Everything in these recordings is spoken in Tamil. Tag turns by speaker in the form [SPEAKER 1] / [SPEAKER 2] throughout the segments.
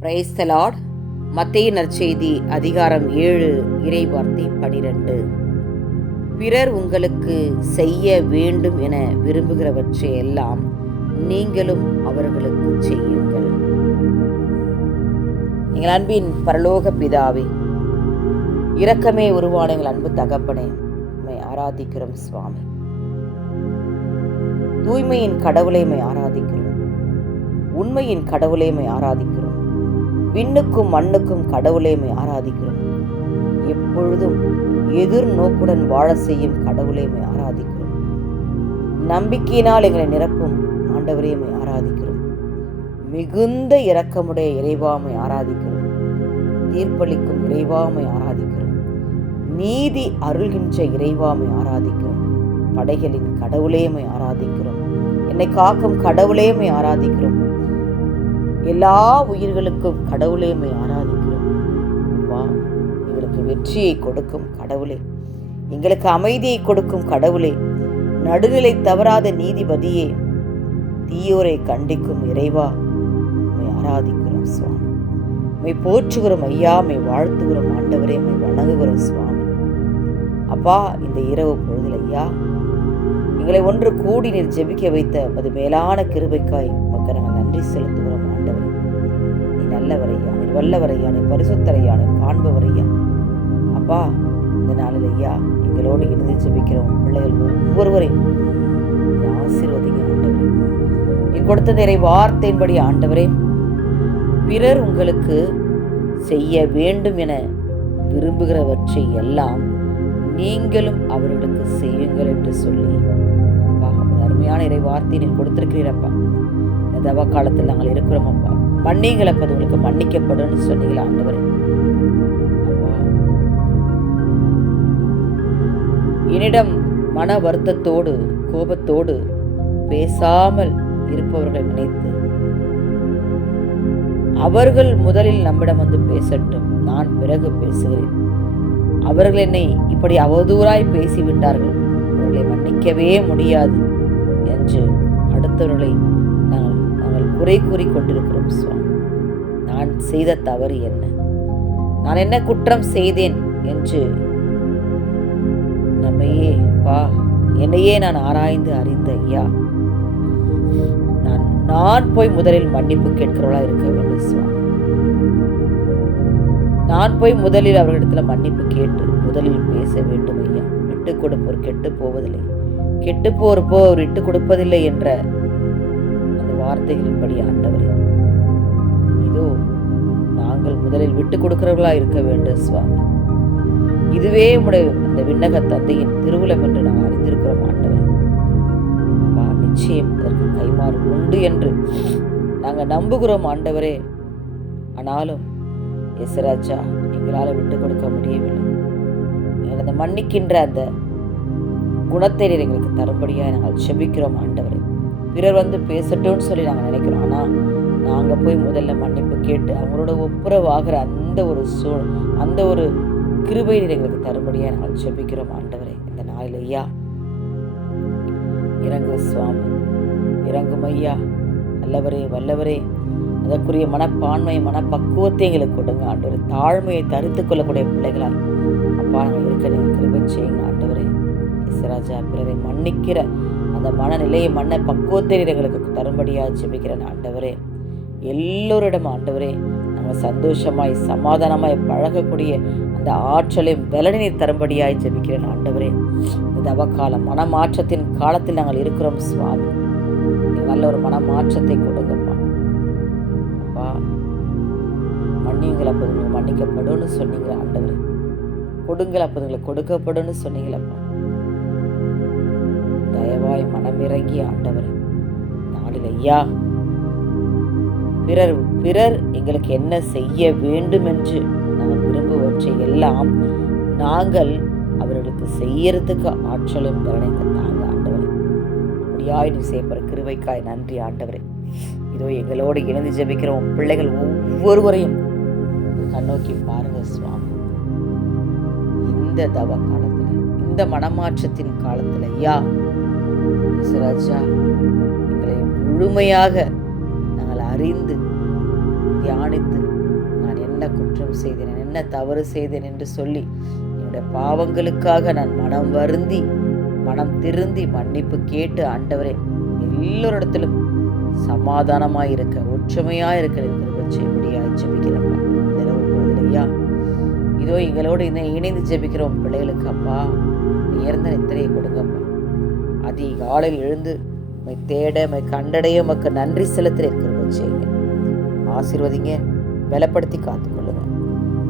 [SPEAKER 1] பிரைஸ்தலாட் மத்திய நற்செய்தி அதிகாரம் ஏழு இறைவார்த்தை பனிரெண்டு. பிறர் உங்களுக்கு செய்ய வேண்டும் என விரும்புகிறவற்றை எல்லாம் நீங்களும் அவர்களுக்கு செய்யுங்கள். எங்கள் அன்பின் பரலோக பிதாவே இரக்கமே உருவான எங்கள் அன்பு தகப்பனே உண்மை ஆராதிக்கிறோம் சுவாமி. தூய்மையின் கடவுளைமை ஆராதிக்கிறோம். உண்மையின் கடவுளைமை ஆராதிக்கிறோம். விண்ணுக்கும் மண்ணுக்கும் கடவுளேமை ஆராதிக்கிறோம். எப்பொழுதும் எதிர்நோக்குடன் வாழ செய்யும் கடவுளேமை ஆராதிக்கிறோம். நம்பிக்கையினால் எங்களை நிரப்பும் ஆண்டவரை ஆராதிக்கிறோம். மிகுந்த இரக்கமுடைய இறைவாமை ஆராதிக்கிறோம். தீர்ப்பளிக்கும் இறைவாமை ஆராதிக்கிறோம். நீதி அருள்கின்ற இறைவாமை ஆராதிக்கிறோம். படைகளின் கடவுளேமை ஆராதிக்கிறோம். என்னை காக்கும் கடவுளேமை ஆராதிக்கிறோம். எல்லா உயிர்களுக்கும் கடவுளேமை ஆராதிக்கிறோம். வா எங்களுக்கு வெற்றியை கொடுக்கும் கடவுளே. எங்களுக்கு அமைதியை கொடுக்கும் கடவுளே. நடுநிலை தவறாத நீதிபதியே. தீயோரை கண்டிக்கும் இறைவா உம்மை ஆராதிக்கிறோம் சுவாமி. உம்மை போற்றுகிறோம் ஐயா மை வாழ்த்துகிறோம் ஆண்டவரே மை வணங்குகிறோம் சுவாமி. அப்பா இந்த இரவு பொழுதில் ஐயா எங்களை ஒன்று கூடி நீர் ஜெபிக்க வைத்த அது மேலான கிருபைக்காய் மக்கள் நாங்கள் நன்றி செலுத்துவோம் நல்லவரையா நீ வல்லவரையா நீ பரிசுத்தரையா காண்பவரையா. அப்பா இந்த நாளில் ஐயா எங்களோடு இணைந்து ஜெபிக்கிறோம் பிள்ளைகள் ஒவ்வொருவரையும் ஆசீர்வதிங்க ஆண்டவரே. நீ கொடுத்த நிறை வார்த்தையின்படி ஆண்டவரே பிறர் உங்களுக்கு செய்ய வேண்டும் என விரும்புகிறவற்றை எல்லாம் நீங்களும் அவர்களுக்கு செய்யுங்கள் என்று சொல்லி. அப்பா அருமையான இறை வார்த்தையை நீ கொடுத்திருக்கிறீரப்பா தவ காலத்தில் நாங்கள் இருக்கிறோம் அப்பா. மன்னிங்கள் அப்பா உங்களுக்கு மன்னிக்கப்படும் சொன்னீங்களா ஆண்டவரே? என்னிடம் மன வருத்தத்தோடு கோபத்தோடு பேசாமல் இருப்பவர்களை நினைத்து அவர்கள் முதலில் நம்மிடம் வந்து பேசட்டும். நான் பிறகு பேசுகிறேன். அவர்கள் என்னை இப்படி அவதூறாய் பேசிவிட்டார்கள். அவர்களை மன்னிக்கவே முடியாது என்று அடுத்தவர்களை நாங்கள் குறை கூறி கொண்டிருக்கிறோம் சுவாமி. நான் செய்த தவறு என்ன? நான் என்ன குற்றம் செய்தேன் என்று நம்மையே பா என்னையே நான் ஆராய்ந்து அறிந்த ஐயா நான் நான் போய் முதலில் மன்னிப்பு கேட்கிறவளா இருக்க வேண்டும் சுவாமி. நான் போய் முதலில் அவர்களிடத்துல மன்னிப்பு கேட்டு முதலில் பேச வேண்டும் ஐயா. விட்டு கொடுப்போர் கெட்டு போவதில்லை. கெட்டு போர் போர் விட்டு கொடுப்பதில்லை என்ற அந்த வார்த்தைகளின்படி ஆண்டவரே. இதோ நாங்கள் முதலில் விட்டு கொடுக்கிறவர்களா இருக்க வேண்டும் சுவாமி. இதுவே உடைய அந்த விண்ணக தந்தையின் திருவுளம் என்று நாங்கள் அறிந்திருக்கிறோம் ஆண்டவர். நிச்சயம் இதற்கு கைமாறு உண்டு என்று நாங்கள் நம்புகிறோம் ஆண்டவரே. ஆனாலும் எசராஜா எங்களால் விட்டு கொடுக்க முடியவில்லை. அந்த மன்னிக்கின்ற அந்த குணத்தை எங்களுக்கு தரும்படியாக நாங்கள் செபிக்கிறோம் ஆண்டவரே. பிறர் வந்து பேசட்டும்னு சொல்லி நாங்கள் நினைக்கிறோம். ஆனால் நாங்கள் போய் முதல்ல மன்னிப்பு கேட்டு அவங்களோட ஒப்புரவாகிற அந்த ஒரு சூழ் அந்த ஒரு கிருபை எங்களுக்கு தரும்படியாக நாங்கள் செபிக்கிறோம் ஆண்டவரே இந்த நாளில் ஐயா. இறங்கு சுவாமி. இறங்கும் ஐயா. நல்லவரே வல்லவரே. அதற்குரிய மனப்பான்மை மனப்பக்குவத்தை எங்களுக்கு கொடுங்க. ஆண்டவரே தாழ்மையை தருத்து கொள்ளக்கூடிய பிள்ளைகளால் அப்பா நாங்கள் இருக்க நீங்கள் கிருபை செய்யுங்க. ஆண்டவரே இசராஜா பிறரை மன்னிக்கிற அந்த மனநிலையை மன்ன பக்குவத்தை எங்களுக்கு தரும்படியாக ஜெபிக்கிறேன் ஆண்டவரே. எல்லோரிடம் ஆண்டவரே நாங்கள் சந்தோஷமாய் சமாதானமாய் பழகக்கூடிய அந்த ஆற்றலையும் வெலனை தரும்படியாய் ஜெபிக்கிறேன் ஆண்டவரே. இந்த தவக்காலம் மனமாற்றத்தின் காலத்தில் நாங்கள் இருக்கிறோம் சுவாமி. நல்ல ஒரு மனமாற்றத்தை கொடுங்கப்பா. அப்பா மன்னியுங்கள் அப்போ உங்களுக்கு மன்னிக்கப்படும்னு சொன்னீங்க ஆண்டவரே. கொடுங்கள் அப்போ உங்களுக்கு கொடுக்கப்படும்னு சொன்னீங்களப்பா தயவாய் மனமிறங்கி ஆண்டவர். நாளில் ஐயா பிறர் பிறர் எங்களுக்கு என்ன செய்ய வேண்டும் என்று நாங்கள் விரும்புவற்றை எல்லாம் நாங்கள் அவர்களுக்கு செய்யறதுக்கு ஆற்றலும் திறனைங்க தாங்க ஆண்டவரே. அப்படியாய் நீ செய்யப்படுற கிருவைக்காய் நன்றி ஆண்டவரே. இதோ எங்களோடு இணைந்து ஜெபிக்கிறோம் பிள்ளைகள் ஒவ்வொருவரையும் கண்ணோக்கி பாருங்க சுவாமி. இந்த தவ காலத்தில் இந்த மனமாற்றத்தின் காலத்தில் ஐயா இயேசுராஜா எங்களை முழுமையாக நாங்கள் அறிந்து தியானித்து நான் என்ன குற்றம் செய்தேன் என்ன தவறு செய்தேன் என்று சொல்லி என்னுடைய பாவங்களுக்காக நான் மனம் வருந்தி மனம் திருந்தி மன்னிப்பு கேட்டு ஆண்டவரே எல்லோரிடத்திலும் சமாதானமாக இருக்க ஒற்றுமையாக இருக்கிற செய்யும்படியாக ஜெபிக்கிறப்பா. இரவு பொழுதுலையா இதோ எங்களோடு இணைந்து ஜெபிக்கிறோம் பிள்ளைகளுக்கு அப்பா. உயர்ந்த நித்திரையை கொடுங்கப்பா. அதிகாலையில் எழுந்து மை தேட மை கண்டடைய மக்கள் நன்றி செலுத்த இருக்கிறவங்க செய்யுங்க. ஆசீர்வதிங்க. பலப்படுத்தி காத்துக்கொள்ளுங்க.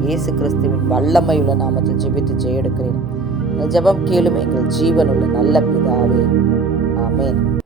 [SPEAKER 1] இயேசு கிறிஸ்துவின் வல்லமை உள்ள நாமத்தில் ஜெபித்து ஜெயெடுக்கிறேன். இந்த ஜெபம் கேளும் எங்கள் ஜீவனுள்ள நல்ல பிதாவே. ஆமேன்.